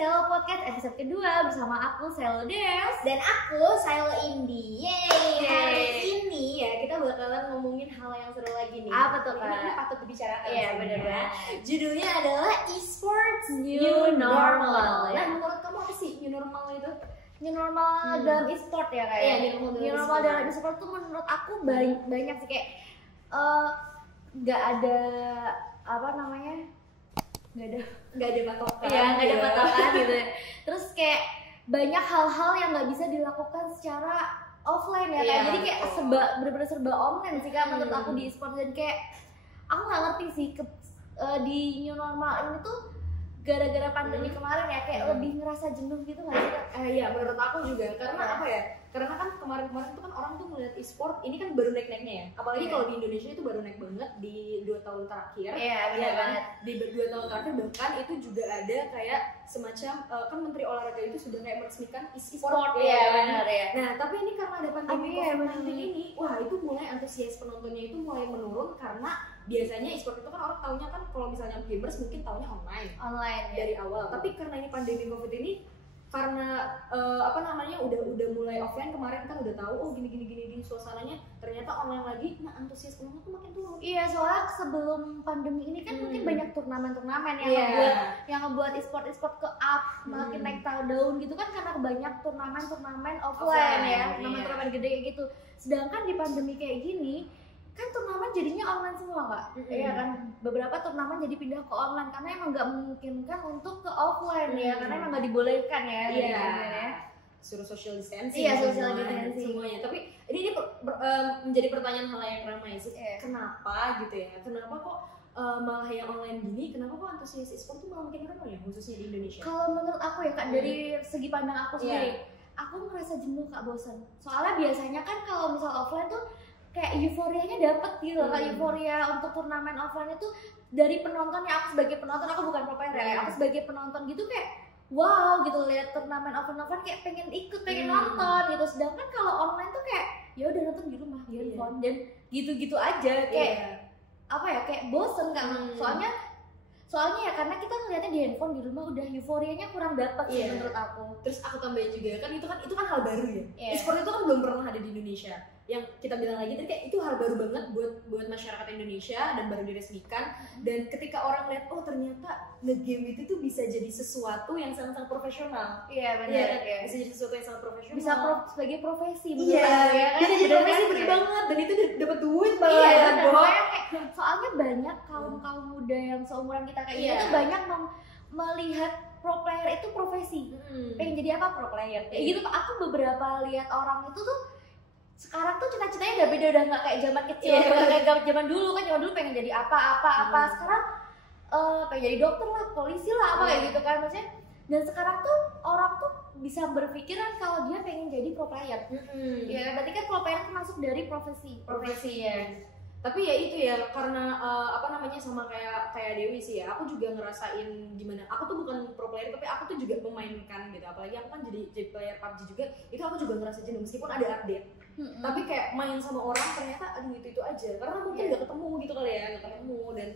Selo Podcast episode kedua bersama aku Selo Des dan aku Selo Indi. Yeay. Hari ini ya kita bakalan ngomongin hal yang seru lagi nih. Apa tuh, Kak? Ini patut dibicarakan. Iya, benar-benar. Judulnya adalah esports New Normal. Nah, menurut kamu apa sih new normal itu? New normal dalam e-sport ya kayak. Iya, new normal dalam e-sport tuh menurut aku banyak sih kayak nggak ada apa namanya, Nggak ada patokan. Iya, nggak ada patokan gitu. Terus kayak banyak hal-hal yang nggak bisa dilakukan secara offline ya, Iya, jadi kayak betul. bener-bener serba online sih Kak menurut aku di e-sport. Dan kayak aku nggak ngerti sih di new normal ini tuh gara-gara pandemi kemarin ya kayak lebih ngerasa jenuh gitu nggak sih Kak? Iya, menurut aku juga karena apa ya? Karena kan kemarin-kemarin tuh kan orang tuh melihat e-sport ini kan baru naik-naiknya ya. Apalagi kalau di Indonesia itu baru naik banget di 2 tahun terakhir. Iya, benar Ya kan? banget. Di 2 tahun terakhir bahkan itu juga ada kayak semacam kan Menteri Olahraga itu sudah kayak meresmikan e-sport Iya, kan? benar ya. Nah, tapi ini karena ada pandemi Iya, COVID-19 benar. ini, wah itu mulai antusias penontonnya itu mulai menurun karena biasanya e-sport itu kan orang taunya kan kalau misalnya gamers mungkin taunya Online ya. dari awal. Tapi karena ini pandemi COVID ini, karena apa namanya udah mulai offline kemarin kan udah tahu oh gini suasananya ternyata online lagi. Nah, antusias penonton tuh makin turun. Iya, soalnya sebelum pandemi ini kan mungkin banyak turnamen-turnamen yang ngebuat e-sport ke up, makin naik daun gitu kan karena banyak turnamen offline ya, turnamen gede kayak gitu. Sedangkan di pandemi kayak gini kan turnamen jadinya online semua Kak. Iya kan, beberapa turnamen jadi pindah ke online karena emang nggak memungkinkan untuk ke offline ya, karena emang nggak dibolehkan ya. Suruh social distancing. Iya, social distancing semuanya. Tapi ini menjadi pertanyaan hal yang ramai sih. Kenapa gitu ya? Kenapa kok malah yang online gini? Kenapa kok antusias e-sport tuh malah makin menurun ya, khususnya di Indonesia? Kalau menurut aku ya Kak, dari segi pandang aku sendiri, aku ngerasa jenuh Kak, bosan. Soalnya biasanya kan kalau misal offline tuh kayak euforianya dapet gitu, kayak euforia untuk turnamen offline itu dari penontonnya. Aku sebagai penonton, aku bukan pro player ya, aku sebagai penonton gitu kayak wow gitu lihat turnamen offline kayak pengen ikut, pengen nonton gitu. Sedangkan kalau online tuh kayak ya udah nonton di rumah, di handphone dan gitu-gitu aja kayak apa ya, kayak bosen kan. Soalnya ya karena kita ngeliatnya di handphone di rumah udah euforianya kurang dapat sih menurut aku. Terus aku tambahin juga kan itu kan hal baru ya. E-sport itu kan belum pernah ada di Indonesia. Yang kita bilang lagi tadi kayak itu hal baru banget buat masyarakat Indonesia dan baru diresmikan. Dan ketika orang lihat oh ternyata nge-game itu tuh bisa jadi sesuatu yang sangat profesional. Iya benar ya. Bisa jadi sesuatu yang sangat profesional. Bisa sebagai profesi menurut aku ya kan. Jadi profesi bener banget dan itu dapat duit banget. Iya benar. Soalnya banyak kaum muda yang seumuran kita kayak gitu tuh banyak melihat pro player itu profesi. Pengen jadi apa pro player? Kayak gitu aku beberapa lihat orang itu tuh sekarang tuh cita-citanya udah beda, udah nggak kayak zaman kecil, kayak zaman dulu kan. Zaman dulu pengen jadi apa. Sekarang pengen jadi dokter lah, polisi lah, apa kayak gitu kan maksudnya. Dan sekarang tuh orang tuh bisa berpikiran kalau dia pengen jadi pro player. Ya berarti kan pro player termasuk dari profesi ya. Tapi ya itu ya karena apa namanya sama kayak Dewi sih ya. Aku juga ngerasain gimana. Aku tuh bukan pro player tapi aku tuh juga memainkan gitu. Apalagi aku kan jadi player PUBG juga. Itu aku juga ngerasa jenuh meskipun ada update. Tapi kayak main sama orang ternyata aduh itu aja. Karena mungkin nggak ketemu gitu kali ya, nggak ketemu dan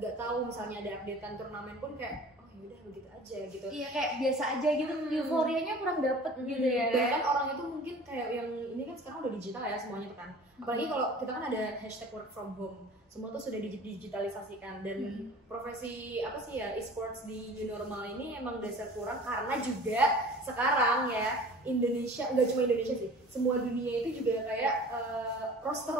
nggak tahu misalnya ada updatean turnamen pun kayak udah begitu aja gitu. Iya kayak biasa aja gitu, euforianya kurang dapet gitu ya. Bahkan orang itu mungkin kayak yang ini kan sekarang udah digital ya semuanya kan. Apalagi kalau kita kan ada hashtag work from home, semua tuh sudah digitalisasikan dan profesi apa sih ya e-sports di new normal ini emang dasar kurang karena juga sekarang ya Indonesia, nggak cuma Indonesia sih, semua dunia itu juga kayak roster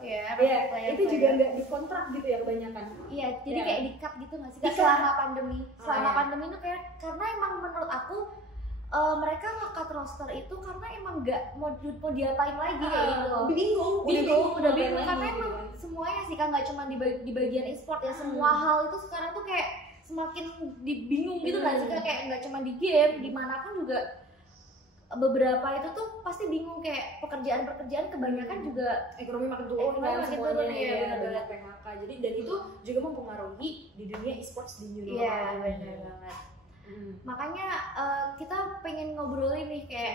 itu juga nggak dikontrak gitu ya kebanyakan. Iya, jadi kayak di-cut gitu nggak sih selama pandemi. Selama pandemi itu kayak karena emang menurut aku mereka nge-cut roster itu karena emang nggak mau diapain lagi kayak gitu. Udah bingung karena emang semuanya sih kan, nggak cuma di bagian e-sport ya, semua hal itu sekarang tuh kayak semakin dibingung gitu nggak sih, kayak nggak cuma di game, dimanapun juga beberapa itu tuh pasti bingung kayak pekerjaan kebanyakan juga ekonomi makin turun kan semuanya ya, banyak PHK. Jadi dan itu juga mempengaruhi di dunia e-sports di new normal. Iya benar banget. Makanya kita pengen ngobrolin nih kayak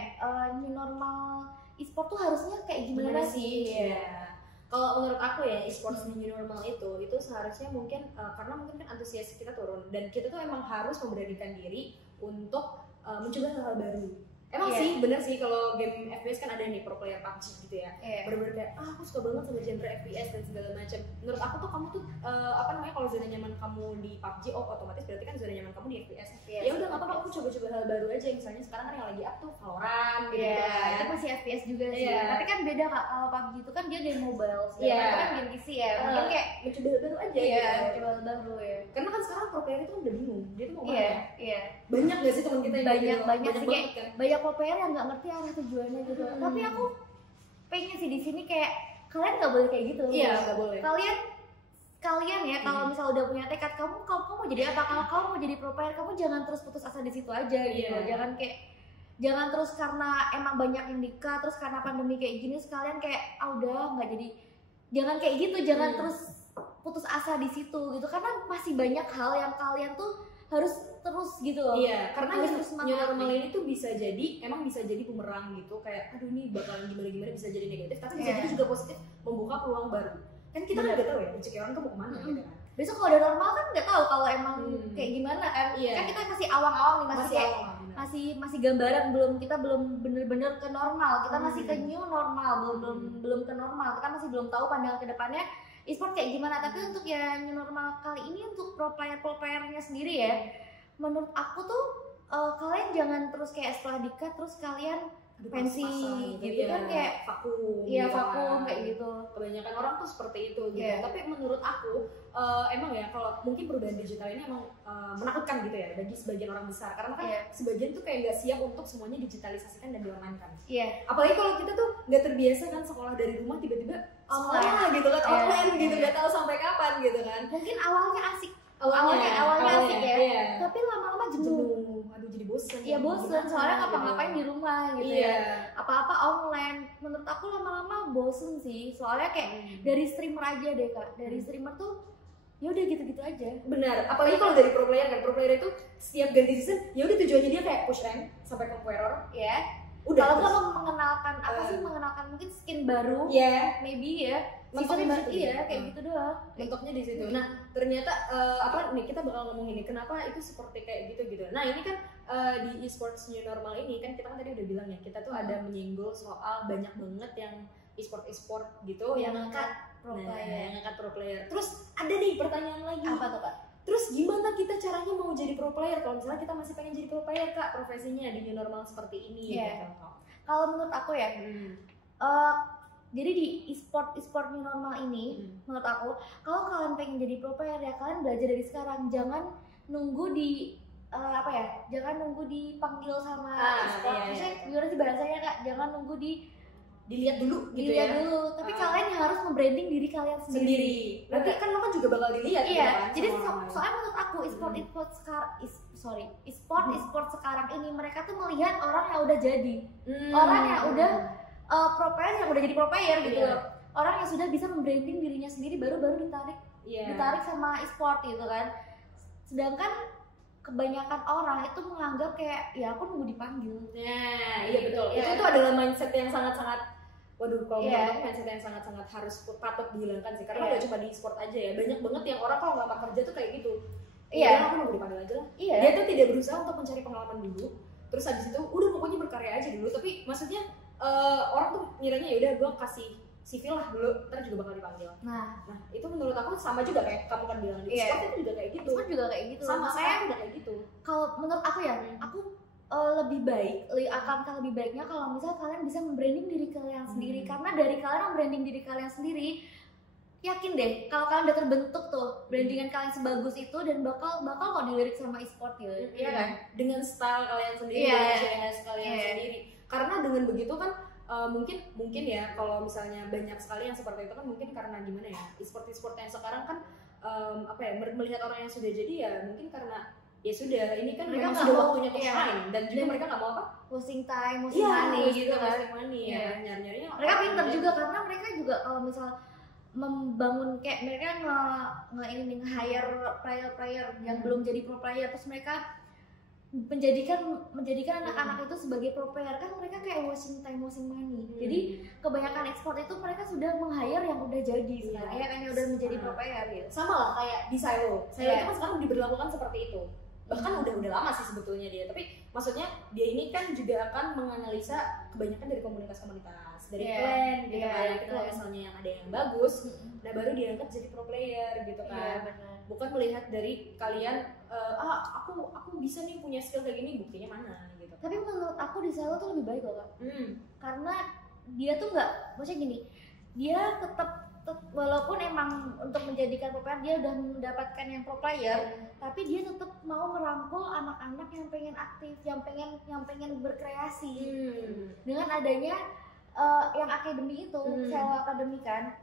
new normal e-sport tuh harusnya kayak gimana sih? Iya. Kalau menurut aku ya e-sports di new normal itu seharusnya mungkin karena mungkin kan antusias kita turun dan kita tuh emang harus memberanikan diri untuk mencoba hal-hal baru. Emang sih bener sih kalau game FPS kan ada nih pro player PUBG gitu ya. Bener-bener kayak aku suka banget sama genre FPS dan segala macam. Menurut aku tuh kamu tuh apa namanya, kalau zona nyaman kamu di PUBG otomatis berarti kan zona nyaman kamu di FPS. Ya udah nggak apa-apa, aku coba-coba hal baru aja. Misalnya sekarang kan yang lagi up tuh Valorant gitu kan. Itu masih FPS juga sih. Tapi kan beda Kak, kalau PUBG itu kan dia game mobile. Itu kan game PC ya. Mungkin kayak mencoba hal baru aja gitu. Mencoba hal baru ya. Karena kan sekarang pro player itu udah bingung. Dia tuh mau mana? Iya. Banyak gak sih teman kita yang banyak banget kan? Banyak pro player yang nggak ngerti arah tujuannya gitu. Tapi aku pengen sih di sini kayak kalian nggak boleh kayak gitu. Iya, nggak boleh. Kalian ya kalau misal udah punya tekad kamu mau jadi apa, kalau kamu mau jadi pro player, kamu jangan terus putus asa di situ aja gitu. Jangan terus karena emang banyak yang di-cut, terus karena pandemi kayak gini sekalian kayak udah nggak jadi. Jangan kayak gitu, jangan terus putus asa di situ gitu, karena masih banyak hal yang kalian tuh harus terus gitu loh. Iya, karena new normal ini tuh bisa jadi bumerang gitu, kayak aduh ini bakalan gimana bisa jadi negatif, tapi bisa jadi juga positif, membuka peluang baru. Kan kita kan nggak tahu ya rezeki orang tuh mau kemana gitu kan. Besok kalau udah normal kan nggak tahu kalau emang kayak gimana kan. Kan kita masih awang-awang nih, masih kayak masih gambaran, kita belum bener-bener ke normal, kita masih ke new normal, belum ke normal, kita masih belum tahu pandangan ke depannya e-sport kayak gimana. Tapi untuk ya new normal kali ini, untuk pro playernya sendiri ya, menurut aku tuh kalian jangan terus kayak setelah di-cut terus kalian pensi gitu kan, kayak vakum kayak gitu. Kebanyakan orang tuh seperti itu gitu. Tapi menurut aku emang ya, kalau mungkin perubahan digital ini emang menakutkan gitu ya bagi sebagian orang besar, karena kan sebagian tuh kayak nggak siap untuk semuanya digitalisasikan dan di-online-kan. Apalagi kalau kita tuh nggak terbiasa kan sekolah dari rumah, tiba-tiba sekolah gitu kan, online gitu, nggak tahu sampai kapan gitu kan. Mungkin awalnya asik, awalnya asik ya, tapi lama-lama jenuh. Aduh jadi bosen. Iya bosen, soalnya ngapa-ngapain di rumah gitu ya. Apa-apa online. Menurut aku lama-lama bosen sih, soalnya kayak dari streamer aja deh Kak. Dari streamer tuh ya udah gitu-gitu aja. Benar. Apalagi kalau dari pro player kan, pro player itu setiap ganti season ya udah tujuannya dia kayak push rank sampai conqueror. Udah. Kalau nggak mengenalkan mengenalkan mungkin skin baru. Maybe ya. Mentoknya baru kayak gitu doang. Mentoknya di situ. Nah, ternyata apa nih, kita bakal ngomong ini kenapa itu seperti kayak gitu. Nah, ini kan di e-sports new normal ini kan kita kan tadi udah bilang ya, kita tuh ada menyinggung soal banyak banget yang e-sport gitu yang ngangkat pro player. Terus ada nih pertanyaan lagi. Apa tuh Kak? Terus gimana kita caranya mau jadi pro player kalau misalnya kita masih pengen jadi pro player Kak, profesinya di new normal seperti ini gitu. Kalau menurut aku ya, jadi di e-sport new normal ini, menurut aku, kalau kalian pengen jadi pro player ya kalian belajar dari sekarang. Jangan nunggu jangan nunggu dipanggil sama e-sport. Maksudnya gimana sih bahasanya Kak? Jangan nunggu dilihat dulu gitu tapi kalian harus membranding diri kalian sendiri. Nanti kan lo kan juga bakal dilihat. Jadi soalnya menurut aku e-sport sekarang ini, mereka tuh melihat orang yang udah jadi, orang yang udah pro player, yang udah jadi pro player gitu loh. Orang yang sudah bisa membranding dirinya sendiri baru ditarik sama e-sport gitu kan. Sedangkan kebanyakan orang itu menganggap kayak ya aku nunggu dipanggil. Iya betul. Itu tuh adalah mindset yang sangat-sangat, waduh, kalau menurut aku mindset yang sangat-sangat harus patut dihilangkan sih. Karena udah cuma di e-sport aja ya, banyak banget yang orang kalau nggak kerja tuh kayak gitu. Aku nunggu dipanggil aja lah. Dia tuh tidak berusaha untuk mencari pengalaman dulu. Terus habis itu udah pokoknya berkarya aja dulu. Tapi maksudnya orang tuh ngiranya ya udah gue kasih CV lah dulu, ntar juga bakal dipanggil. Nah itu menurut aku sama juga kayak kamu kan bilang di e-sport itu juga kayak gitu. E-sport juga kayak gitu. Sama saya udah kayak gitu. Kalau menurut aku ya, aku lebih baiknya kalau misalnya kalian bisa membranding diri kalian sendiri. Karena dari kalian membranding diri kalian sendiri, yakin deh kalau kalian udah terbentuk tuh brandingan kalian sebagus itu, dan bakal kok dilirik sama e-sport gitu. Iya kan? Dengan style kalian sendiri, dengan ciri khas kalian sendiri. Karena dengan begitu kan mungkin ya, kalau misalnya banyak sekali yang seperti itu kan, mungkin karena gimana ya, e-sport yang sekarang kan melihat orang yang sudah jadi ya, mungkin karena ya sudah, ini kan mereka sudah waktunya untuk shine, dan juga mereka nggak mau wasting time, wasting money gitu kan. Nyari-nyarinya mereka pintar juga, karena mereka juga kalau misal membangun kayak mereka nge-hire player yang belum jadi pro player, terus mereka menjadikan anak-anak itu sebagai pro player, kan mereka kayak wasting time, wasting money. Jadi kebanyakan ekspor itu mereka sudah meng-hire yang udah jadi sekarang, yang udah menjadi pro player gitu. Sama lah kayak di Silo itu kan sekarang diberlakukan seperti itu. bahkan udah lama sih sebetulnya dia, tapi maksudnya dia ini kan juga akan menganalisa kebanyakan dari komunitas dari clan gitu kan. Itu kalau misalnya yang ada yang bagus, nah baru diangkat jadi pro player gitu kan. Bukan melihat dari kalian aku bisa nih punya skill kayak gini, buktinya mana gitu. Tapi menurut aku di Selo tuh lebih baik loh Kak. Karena dia tuh nggak, maksudnya gini, dia tetap walaupun emang untuk menjadikan pro player dia udah mendapatkan yang pro player, tapi dia tetap mau merangkul anak-anak yang pengen aktif, yang pengen berkreasi. Dengan adanya yang akademi itu, Selo Academy kan.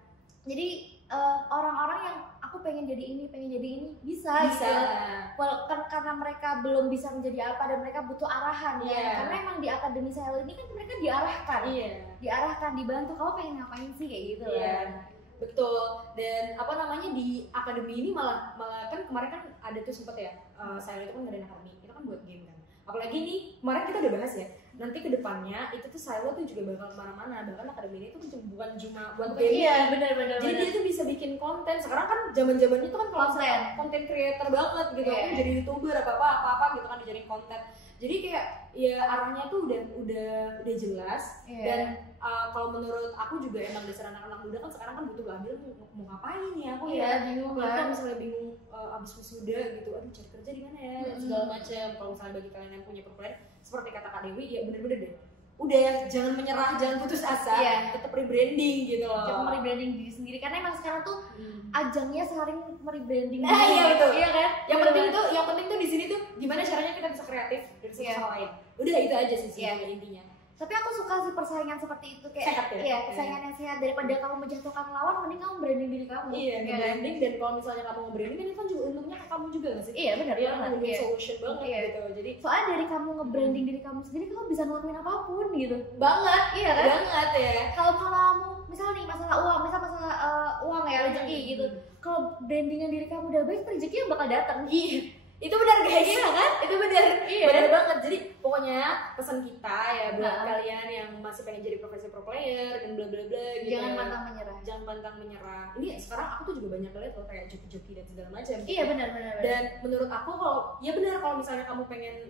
Jadi orang-orang yang aku pengen jadi ini bisa. Gitu. Karena mereka belum bisa menjadi apa dan mereka butuh arahan ya. Karena emang di akademi Selo ini kan mereka diarahkan, dibantu, kamu pengen ngapain sih kayak gitu kan. Betul. Dan apa namanya di akademi ini malah kan kemarin kan ada tuh sempet ya, saya itu kan ngadain akademi, itu kan buat game kan. Apalagi nih kemarin kita udah bahas ya, nanti kedepannya itu tuh Silo tuh juga bakal kemana-mana, bahkan akademi ini tuh bukan cuma buat game. Iya benar. Jadi dia tuh bisa bikin konten. Sekarang kan zaman-zamannya tuh kan konten creator banget gitu, jadi youtuber apa gitu kan, dijadiin konten. Jadi kayak ya arahnya tuh udah jelas. Dan kalau menurut aku juga emang dasar anak-anak muda kan sekarang kan butuh ambil mau ngapain nih aku bingung kan. Misalnya bingung abis wisuda gitu, aduh cari kerja di mana ya, segala macam. Kalau misalnya bagi kalian yang punya program seperti kata Kak Dewi, ya bener-bener deh, udah jangan menyerah, jangan putus asa, tetap rebranding gitu loh. Jangan rebranding diri sendiri, karena emang sekarang tuh ajangnya saling merebranding. Iya betul. Iya kan? Yang penting tuh di sini tuh gimana caranya kita bisa kreatif dari satu sama lain. Udah itu aja sih sebenarnya intinya. Tapi aku suka sih persaingan seperti itu, kayak sehat, ya? persaingan yang sehat. Daripada kamu menjatuhkan lawan, mending kamu branding diri kamu. Branding. Dan kalau misalnya kamu nge-branding kan itu kan juga untungnya ke kamu juga nggak sih? Iya benar banget. Solution banget gitu. Jadi soalnya dari kamu nge-branding diri kamu sendiri, kamu bisa ngelakuin apapun gitu. Banget, iya kan? Banget ya. Kalau kamu misalnya nih masalah uang ya, rezeki gitu. Kalau brandingan diri kamu udah baik, rezekinya bakal datang. Itu benar guys. Iya kan? Itu benar banget. Jadi pokoknya pesan kita ya buat kalian yang masih pengen jadi profesi pro player dan bla bla bla gitu. Jangan pantang menyerah. Ini sekarang aku tuh juga banyak lihat loh kayak joki-joki dan segala macam. Iya benar. Dan menurut aku kalau misalnya kamu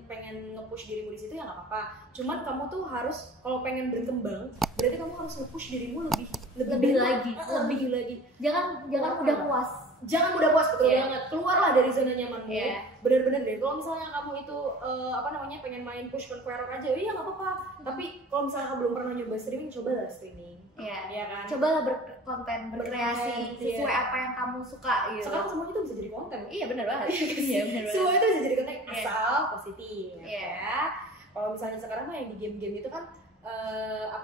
pengen nge-push dirimu di situ ya nggak apa-apa. Cuman kamu tuh harus, kalau pengen berkembang, berarti kamu harus nge-push dirimu lebih lagi. Jangan mudah puas. Betul banget. Keluarlah dari zona nyamanmu. Bener-bener deh. Kalau misalnya kamu itu pengen main push conqueror aja, iya nggak apa-apa. Tapi kalau misalnya kamu belum pernah nyoba streaming, cobalah streaming. Iya kan. Cobalah berkonten, berkreasi sesuai apa yang kamu suka. Gitu. Sekarang semuanya tuh bisa jadi konten. Iya benar banget. Semua itu bisa jadi konten asal positif. Ya. Kalau misalnya sekarang mah yang di game-game itu kan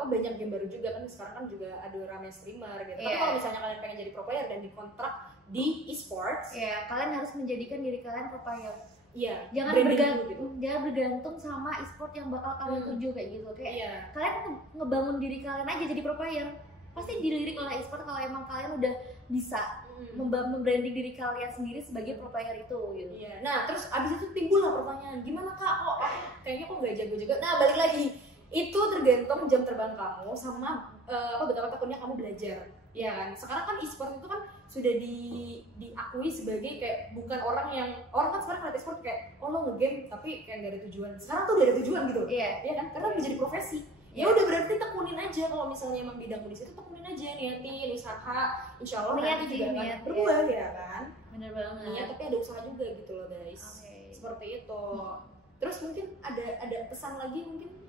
banyak game baru juga kan, sekarang kan juga ada rame streamer gitu. Tapi kalau misalnya kalian pengen jadi pro player dan dikontrak di e-sports, kalian harus menjadikan diri kalian pro player. Jangan bergantung sama e-sport yang bakal kalian tuju kayak gitu. Kayak kalian ngebangun diri kalian aja jadi pro player. Pasti dilirik oleh e-sport kalau emang kalian udah bisa membranding diri kalian sendiri sebagai pro player itu gitu. Nah, terus abis itu timbul lah pertanyaan, gimana Kak? Kayaknya kok nggak jago-jago. Nah, balik lagi. Itu tergantung jam terbang kamu sama betapa tekunnya kamu belajar. Ya kan? Sekarang kan e-sport itu kan sudah diakui sebagai kayak bukan orang kan sekarang ngeliat e-sport kayak lo nge-game tapi kayak nggak ada tujuan. Sekarang tuh udah ada tujuan gitu. Iya kan? Karena menjadi profesi. Ya udah berarti tekunin aja, kalau misalnya emang bidangmu di situ tekunin aja, niatin usaha, insya Allah nanti juga akan berubah ya kan. Bener banget. Niat tapi ada usaha juga gitu loh guys. Seperti itu. Terus mungkin ada pesan lagi mungkin?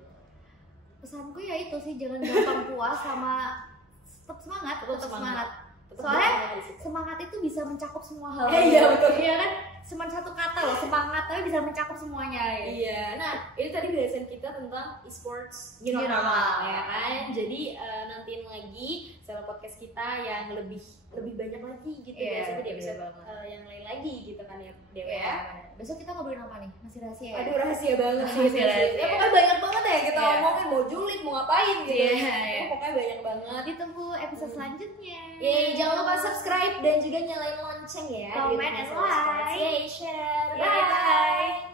Pesanku ya itu sih, jangan gampang puas sama tetap semangat. Soalnya semangat itu bisa mencakup semua hal. Iya betul. Iya kan? Cuma satu kata loh, semangat, tapi bisa mencakup semuanya. Iya. Nah, itu tadi bahasan kita tentang e-sports new normal ya kan. Jadi nantiin lagi sama podcast kita yang lebih banyak lagi gitu ya. Jadi bisa yang lain lagi gitu kan ya, Dewa ya. Besok kita ngobrolin apa nih? Masih rahasia ya? Aduh rahasia banget sih. Pokoknya banyak banget ya kita ngomongin, mau julid, mau ngapain gitu. Pokoknya banyak banget. Ditunggu episode selanjutnya. Jangan lupa subscribe dan juga nyalain lonceng ya. Comment and like. Share. Bye.